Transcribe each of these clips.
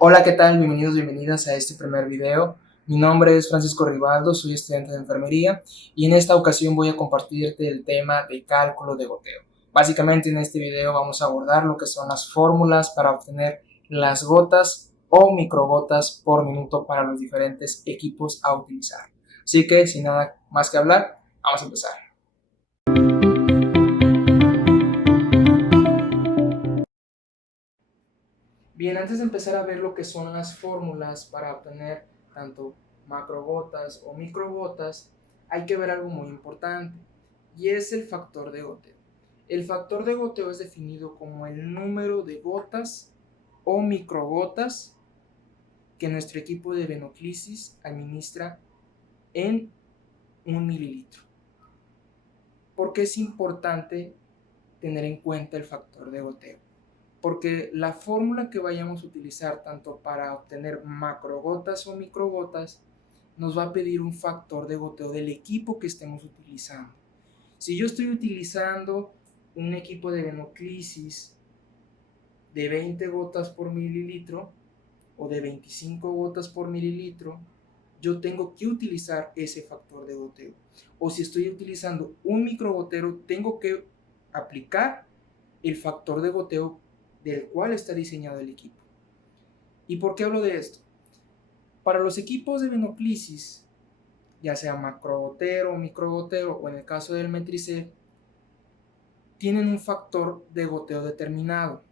Hola, ¿qué tal? Bienvenidos, bienvenidas a este primer video. Mi nombre es Francisco Rivaldo, soy estudiante de enfermería y en esta ocasión voy a compartirte el tema de cálculo de goteo. Básicamente en este video vamos a abordar lo que son las fórmulas para obtener las gotas o microgotas por minuto para los diferentes equipos a utilizar. Así que sin nada más que hablar, vamos a empezar. Bien, antes de empezar a ver lo que son las fórmulas para obtener tanto macrogotas o microgotas, hay que ver algo muy importante y es el factor de goteo. El factor de goteo es definido como el número de gotas o microgotas que nuestro equipo de venoclisis administra en 1 mililitro. ¿Por qué es importante tener en cuenta el factor de goteo? Porque la fórmula que vayamos a utilizar tanto para obtener macrogotas o microgotas nos va a pedir un factor de goteo del equipo que estemos utilizando. Si yo estoy utilizando un equipo de venoclisis de 20 gotas por mililitro o de 25 gotas por mililitro, yo tengo que utilizar ese factor de goteo. O si estoy utilizando un microgotero, tengo que aplicar el factor de goteo del cual está diseñado el equipo. ¿Y por qué hablo de esto? Para los equipos de venoclisis, ya sea macrogotero o microgotero, o en el caso del Metricel, tienen un factor de goteo determinado.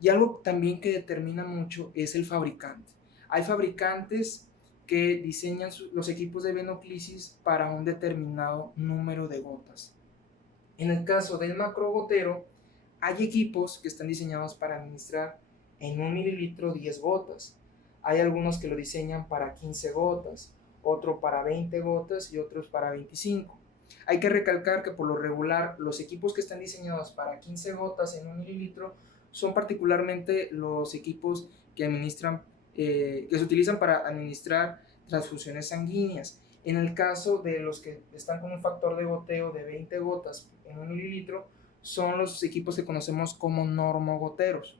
Y algo también que determina mucho es el fabricante. Hay fabricantes que diseñan los equipos de venoclisis para un determinado número de gotas. En el caso del macrogotero, hay equipos que están diseñados para administrar en 1 mililitro 10 gotas. Hay algunos que lo diseñan para 15 gotas, otro para 20 gotas y otros para 25. Hay que recalcar que por lo regular los equipos que están diseñados para 15 gotas en 1 mililitro son particularmente los equipos que se utilizan para administrar transfusiones sanguíneas. En el caso de los que están con un factor de goteo de 20 gotas en 1 mililitro, son los equipos que conocemos como normogoteros.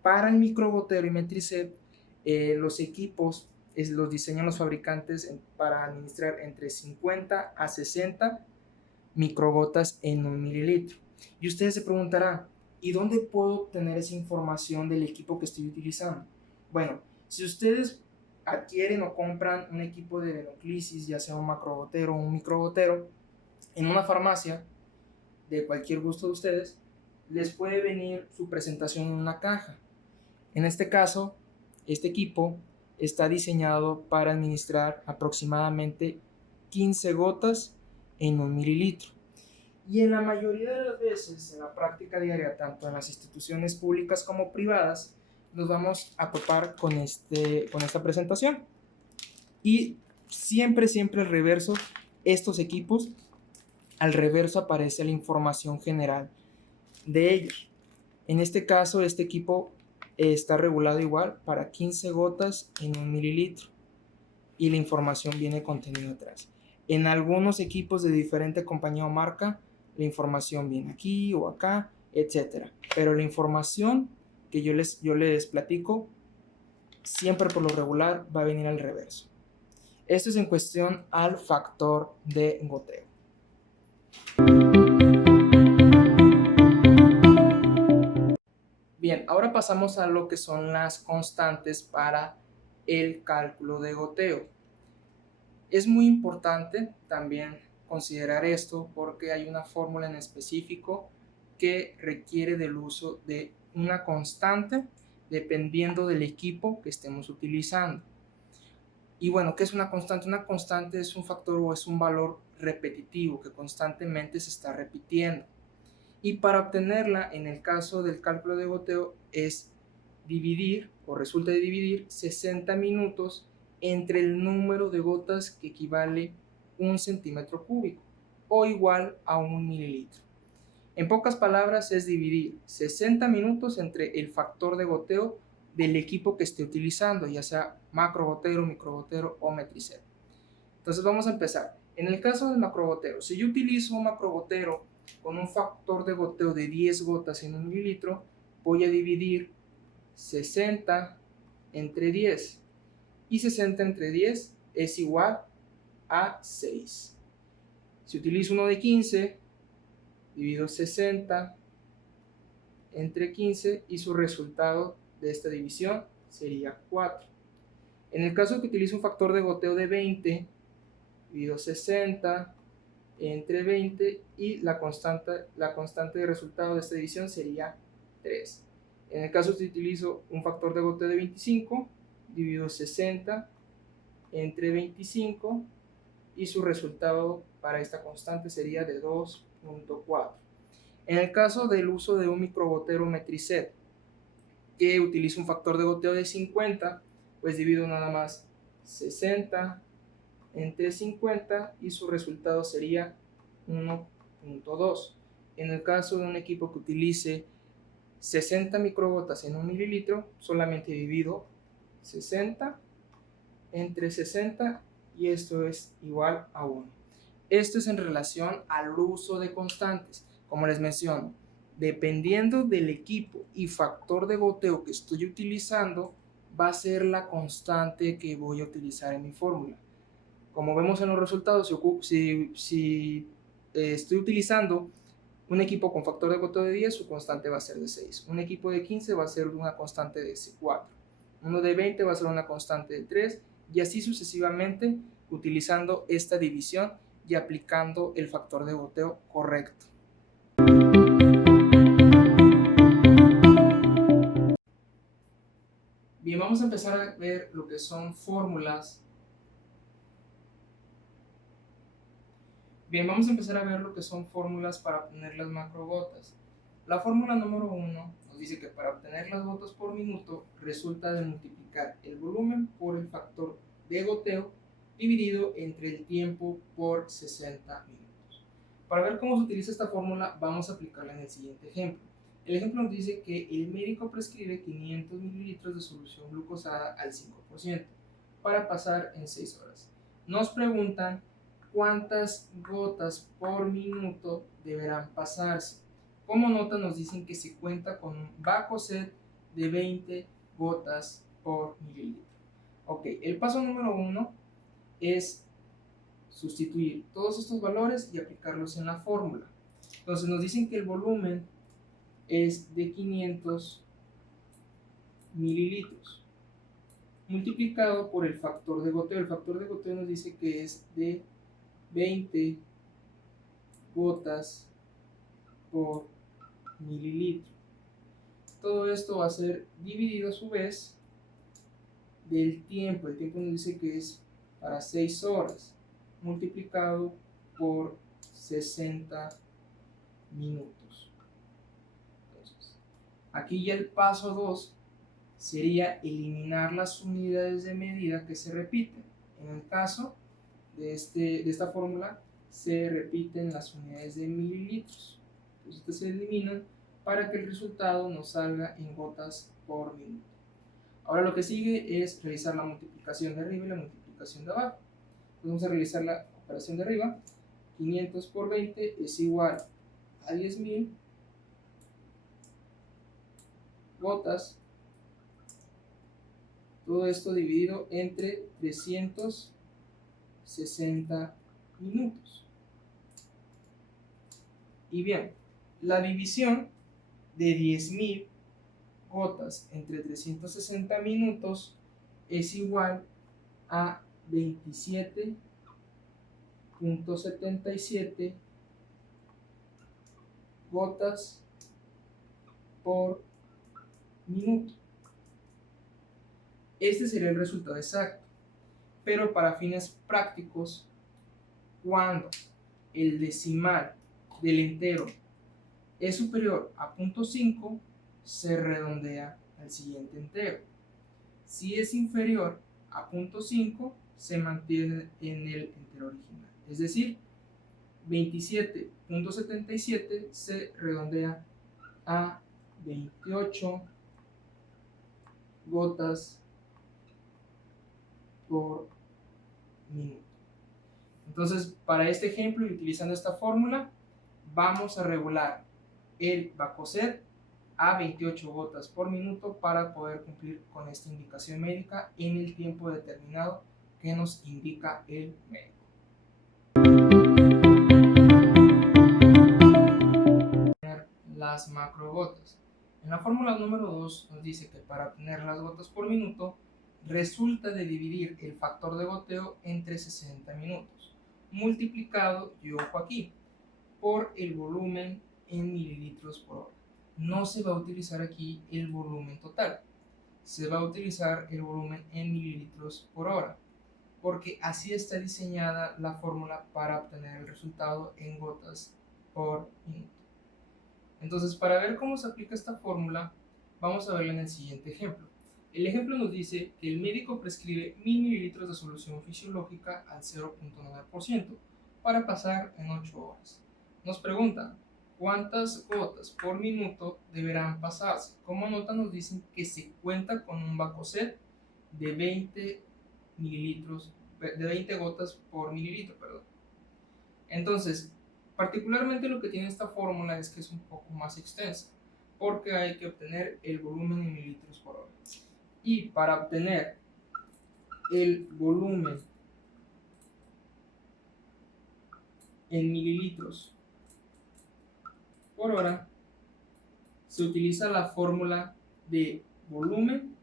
Para el microgotero y Metricel, los equipos los diseñan los fabricantes para administrar entre 50 a 60 microgotas en 1 mililitro. Y ustedes se preguntarán, ¿y dónde puedo obtener esa información del equipo que estoy utilizando? Bueno, si ustedes adquieren o compran un equipo de venoclisis, ya sea un macrogotero o un microgotero, en una farmacia de cualquier gusto de ustedes, les puede venir su presentación en una caja. En este caso, este equipo está diseñado para administrar aproximadamente 15 gotas en 1 mililitro. Y en la mayoría de las veces, en la práctica diaria, tanto en las instituciones públicas como privadas, nos vamos a topar con esta presentación. Y siempre al reverso, estos equipos, al reverso aparece la información general de ellos. En este caso, este equipo está regulado igual para 15 gotas en 1 mililitro y la información viene contenida atrás. En algunos equipos de diferente compañía o marca, la información viene aquí o acá, etcétera. Pero la información que yo les platico, siempre por lo regular va a venir al reverso. Esto es en cuestión al factor de goteo. Bien, ahora pasamos a lo que son las constantes para el cálculo de goteo. Es muy importante también considerar esto porque hay una fórmula en específico que requiere del uso de una constante dependiendo del equipo que estemos utilizando. Y bueno, ¿qué es una constante? Una constante es un factor o es un valor repetitivo que constantemente se está repitiendo. Y para obtenerla, en el caso del cálculo de goteo, es dividir, o resulta de dividir, 60 minutos entre el número de gotas que equivale 1 centímetro cúbico, o igual a 1 mililitro. En pocas palabras, es dividir 60 minutos entre el factor de goteo del equipo que esté utilizando, ya sea macrogotero, microgotero o Metricel. Entonces vamos a empezar. En el caso del macrogotero, si yo utilizo un macrogotero con un factor de goteo de 10 gotas en un mililitro, voy a dividir 60 entre 10. Y 60 entre 10 es igual a 6. Si utilizo uno de 15, divido 60 entre 15 y su resultado de esta división sería 4. En el caso que utilice un factor de goteo de 20, divido 60 entre 20 y la constante de resultado de esta división sería 3. En el caso que utilizo un factor de goteo de 25, divido 60 entre 25 y su resultado para esta constante sería de 2.4. En el caso del uso de un microgotero Metricet que utiliza un factor de goteo de 50, pues divido nada más 60 entre 50 y su resultado sería 1.2. En el caso de un equipo que utilice 60 microgotas en un mililitro, solamente divido 60 entre 60 y esto es igual a 1. Esto es en relación al uso de constantes. Como les menciono, dependiendo del equipo y factor de goteo que estoy utilizando, va a ser la constante que voy a utilizar en mi fórmula. Como vemos en los resultados, si estoy utilizando un equipo con factor de goteo de 10, su constante va a ser de 6. Un equipo de 15 va a ser una constante de 4. Uno de 20 va a ser una constante de 3 y así sucesivamente utilizando esta división y aplicando el factor de goteo correcto. Bien, vamos a empezar a ver lo que son fórmulas. Bien, vamos a empezar a ver lo que son fórmulas para obtener las macrogotas. La fórmula número 1 nos dice que para obtener las gotas por minuto resulta de multiplicar el volumen por el factor de goteo dividido entre el tiempo por 60 minutos. Para ver cómo se utiliza esta fórmula, vamos a aplicarla en el siguiente ejemplo. El ejemplo nos dice que el médico prescribe 500 mililitros de solución glucosada al 5% para pasar en 6 horas. Nos preguntan cuántas gotas por minuto deberán pasarse. Como nota nos dicen que se cuenta con un Bacocet de 20 gotas por mililitro. Ok, el paso número 1 es sustituir todos estos valores y aplicarlos en la fórmula. Entonces nos dicen que el volumen es de 500 mililitros multiplicado por el factor de goteo. El factor de goteo nos dice que es de 20 gotas por mililitro. Todo esto va a ser dividido a su vez del tiempo. El tiempo nos dice que es para 6 horas multiplicado por 60 minutos. Entonces, aquí ya el paso 2 sería eliminar las unidades de medida que se repiten. En el caso de esta fórmula se repiten las unidades de mililitros. Entonces estas se eliminan para que el resultado nos salga en gotas por minuto. Ahora lo que sigue es realizar la multiplicación de arriba y la multiplicación de abajo. Entonces vamos a realizar la operación de arriba. 500 por 20 es igual a 10.000 gotas. Todo esto dividido entre 360 minutos. Y bien, la división de 10.000 gotas entre 360 minutos es igual a 27.77 gotas por minuto. Este sería el resultado exacto, pero para fines prácticos, cuando el decimal del entero es superior a 0.5, se redondea al siguiente entero. Si es inferior a 0.5, se mantiene en el entero original. Es decir, 27.77 se redondea a 28 gotas por minuto. Entonces, para este ejemplo y utilizando esta fórmula, vamos a regular el Bacocet a 28 gotas por minuto para poder cumplir con esta indicación médica en el tiempo determinado que nos indica el médico. Las macrogotas. En la fórmula número 2 nos dice que para obtener las gotas por minuto resulta de dividir el factor de goteo entre 60 minutos multiplicado, y ojo aquí, por el volumen en mililitros por hora. No se va a utilizar aquí el volumen total, se va a utilizar el volumen en mililitros por hora, porque así está diseñada la fórmula para obtener el resultado en gotas por minuto. Entonces, para ver cómo se aplica esta fórmula, vamos a verla en el siguiente ejemplo. El ejemplo nos dice que el médico prescribe 1000 mililitros de solución fisiológica al 0.9% para pasar en 8 horas. Nos preguntan, ¿cuántas gotas por minuto deberán pasarse? Como nota nos dicen que se cuenta con un Bacocet de 20 gotas por mililitro, perdón. Entonces, particularmente lo que tiene esta fórmula es que es un poco más extensa, porque hay que obtener el volumen en mililitros por hora. Y para obtener el volumen en mililitros por hora, se utiliza la fórmula de volumen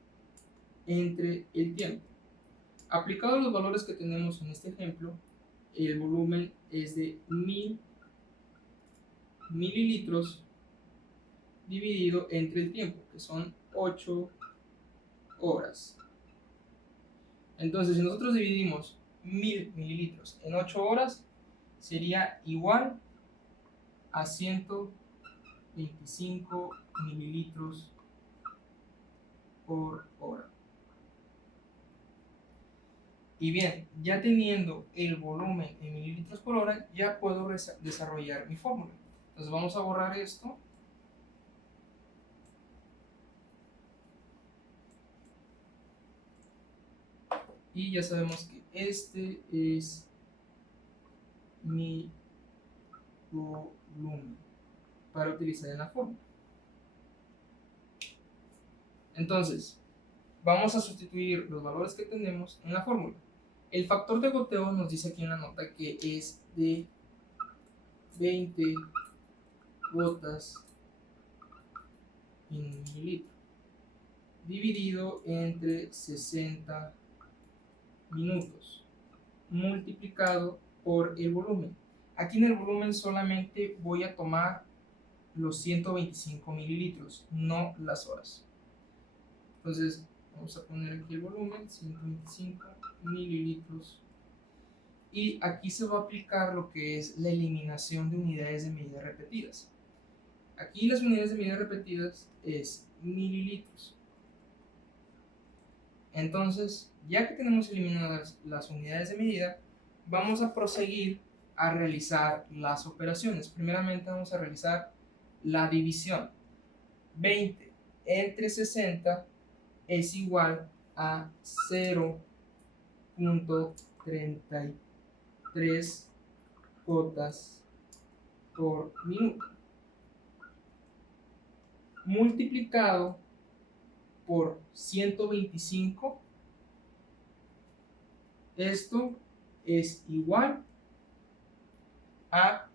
entre el tiempo. Aplicado a los valores que tenemos en este ejemplo, el volumen es de 1000 mililitros dividido entre el tiempo, que son 8 horas. Entonces, si nosotros dividimos 1000 mililitros en 8 horas, sería igual a 125 mililitros por hora. Y bien, ya teniendo el volumen en mililitros por hora, ya puedo desarrollar mi fórmula. Entonces vamos a borrar esto. Y ya sabemos que este es mi volumen para utilizar en la fórmula. Entonces, vamos a sustituir los valores que tenemos en la fórmula. El factor de goteo nos dice aquí en la nota que es de 20 gotas en mililitro, dividido entre 60 minutos, multiplicado por el volumen. Aquí en el volumen solamente voy a tomar los 125 mililitros, no las horas. Entonces, vamos a poner aquí el volumen, 125 mililitros. Y aquí se va a aplicar lo que es la eliminación de unidades de medida repetidas. Aquí las unidades de medida repetidas es mililitros. Entonces, ya que tenemos eliminadas las unidades de medida, vamos a proseguir a realizar las operaciones. Primeramente vamos a realizar la división. 20 entre 60 es igual a 0.33 gotas por minuto, multiplicado por 125. Esto es igual a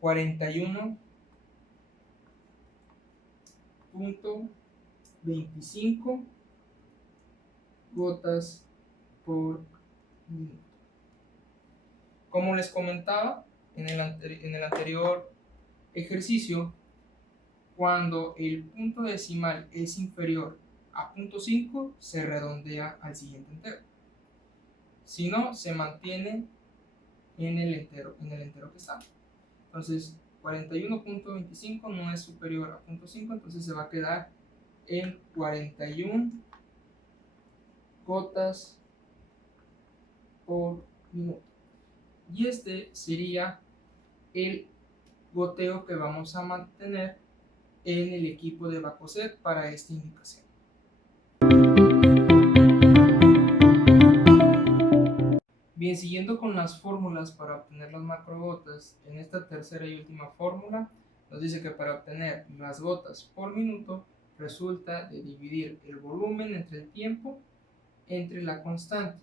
41.25 gotas por minuto. Como les comentaba en el anterior ejercicio, cuando el punto decimal es inferior a 0.5, se redondea al siguiente entero. Si no, se mantiene en el entero que está. Entonces, 41.25 no es superior a 0.5, entonces se va a quedar en 41 gotas por minuto. Y este sería el goteo que vamos a mantener en el equipo de Bacocet para esta indicación. Bien, siguiendo con las fórmulas para obtener las macrogotas, en esta tercera y última fórmula nos dice que para obtener las gotas por minuto resulta de dividir el volumen entre el tiempo entre la constante.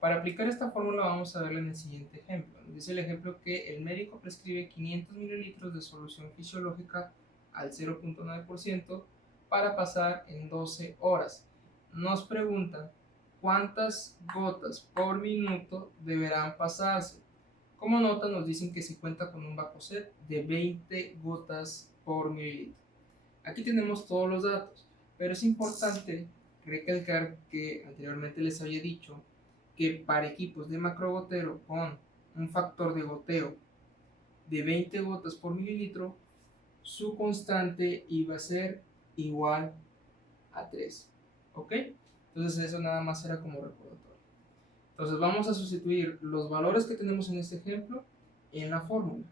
Para aplicar esta fórmula vamos a verla en el siguiente ejemplo. Nos dice el ejemplo que el médico prescribe 500 mililitros de solución fisiológica al 0.9% para pasar en 12 horas. Nos preguntan cuántas gotas por minuto deberán pasarse. Como nota nos dicen que se cuenta con un Bacocet de 20 gotas por mililitro. Aquí tenemos todos los datos, pero es importante recalcar que anteriormente les había dicho que para equipos de macrogotero con un factor de goteo de 20 gotas por mililitro, su constante iba a ser igual a 3. ¿Ok? Entonces eso nada más era como recordatorio. Entonces vamos a sustituir los valores que tenemos en este ejemplo en la fórmula.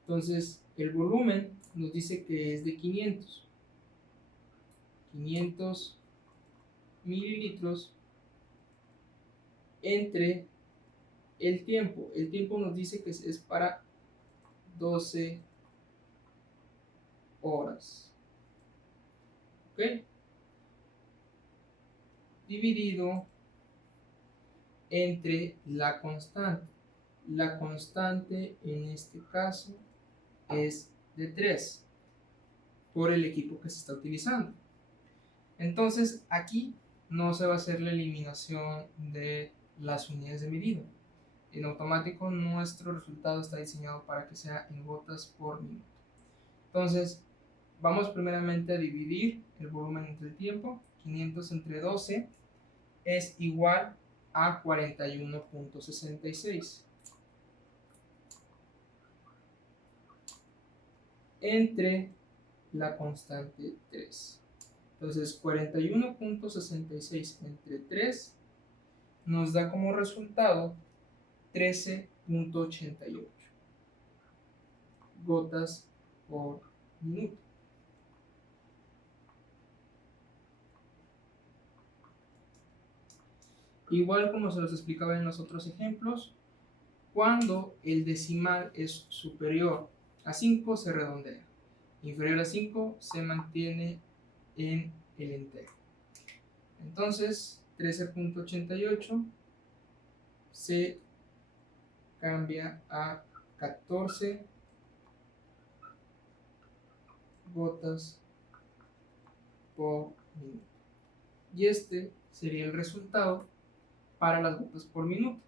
Entonces el volumen nos dice que es de 500 mililitros entre el tiempo. El tiempo nos dice que es para 12 horas. ¿Ok? Dividido entre la constante. La constante en este caso es de 3 por el equipo que se está utilizando. Entonces aquí no se va a hacer la eliminación de las unidades de medida. En automático nuestro resultado está diseñado para que sea en gotas por minuto. Entonces vamos primeramente a dividir el volumen entre el tiempo. 500 entre 12 es igual a 41.66 entre la constante 3. Entonces 41.66 entre 3 nos da como resultado 13.88 gotas por minuto. Igual como se los explicaba en los otros ejemplos, cuando el decimal es superior a 5 se redondea, inferior a 5 se mantiene en el entero. Entonces 13.88 se cambia a 14 gotas por minuto. Y este sería el resultado para las gotas por minuto.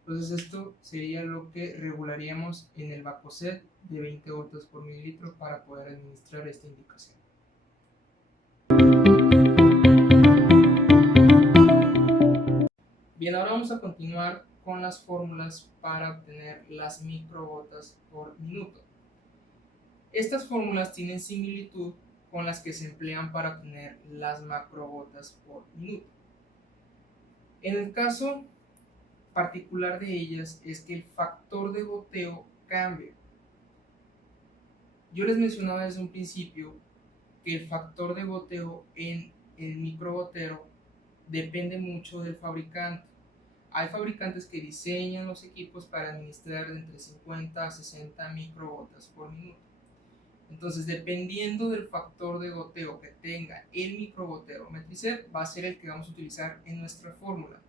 Entonces esto sería lo que regularíamos en el Bacocet de 20 gotas por mililitro para poder administrar esta indicación. Bien, ahora vamos a continuar con las fórmulas para obtener las microgotas por minuto. Estas fórmulas tienen similitud con las que se emplean para obtener las macrogotas por minuto. En el caso particular de ellas es que el factor de goteo cambia. Yo les mencionaba desde un principio que el factor de goteo en el microgotero depende mucho del fabricante. Hay fabricantes que diseñan los equipos para administrar de entre 50 a 60 microgotas por minuto. Entonces, dependiendo del factor de goteo que tenga el microgotero Metricet, va a ser el que vamos a utilizar en nuestra fórmula.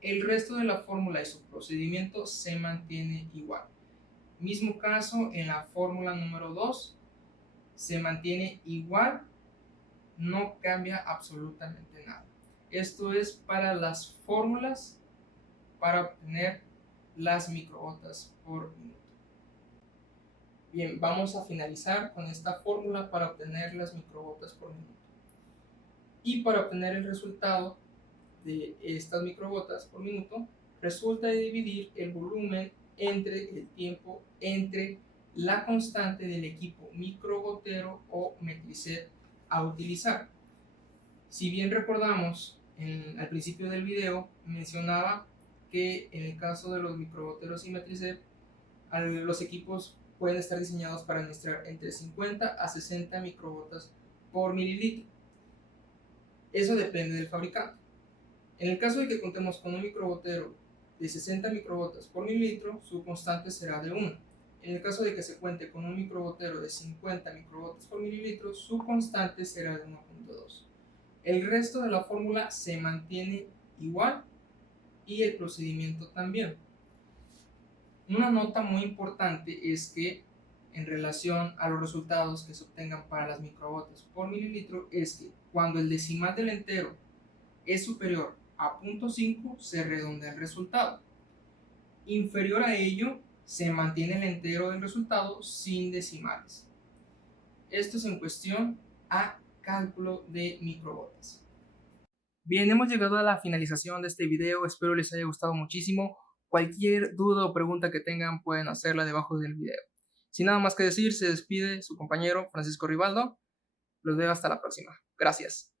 El resto de la fórmula y su procedimiento se mantiene igual. Mismo caso en la fórmula número 2, se mantiene igual, no cambia absolutamente nada. Esto es para las fórmulas para obtener las microgotas por minuto. Bien, vamos a finalizar con esta fórmula para obtener las microgotas por minuto. Y para obtener el resultado de estas microgotas por minuto, resulta de dividir el volumen entre el tiempo entre la constante del equipo microgotero o Metricet a utilizar. Si bien recordamos, al principio del video mencionaba que en el caso de los microgoteros y Metricet, los equipos pueden estar diseñados para administrar entre 50 a 60 microgotas por mililitro. Eso depende del fabricante. En el caso de que contemos con un microgotero de 60 microgotas por mililitro, su constante será de 1. En el caso de que se cuente con un microgotero de 50 microgotas por mililitro, su constante será de 1.2. El resto de la fórmula se mantiene igual y el procedimiento también. Una nota muy importante es que en relación a los resultados que se obtengan para las microgotas por mililitro es que cuando el decimal del entero es superior a 0.5 se redondea el resultado. Inferior a ello se mantiene el entero del resultado sin decimales. Esto es en cuestión a cálculo de microgotas. Bien, hemos llegado a la finalización de este video, espero les haya gustado muchísimo. Cualquier duda o pregunta que tengan pueden hacerla debajo del video. Sin nada más que decir, se despide su compañero Francisco Rivaldo. Los veo hasta la próxima. Gracias.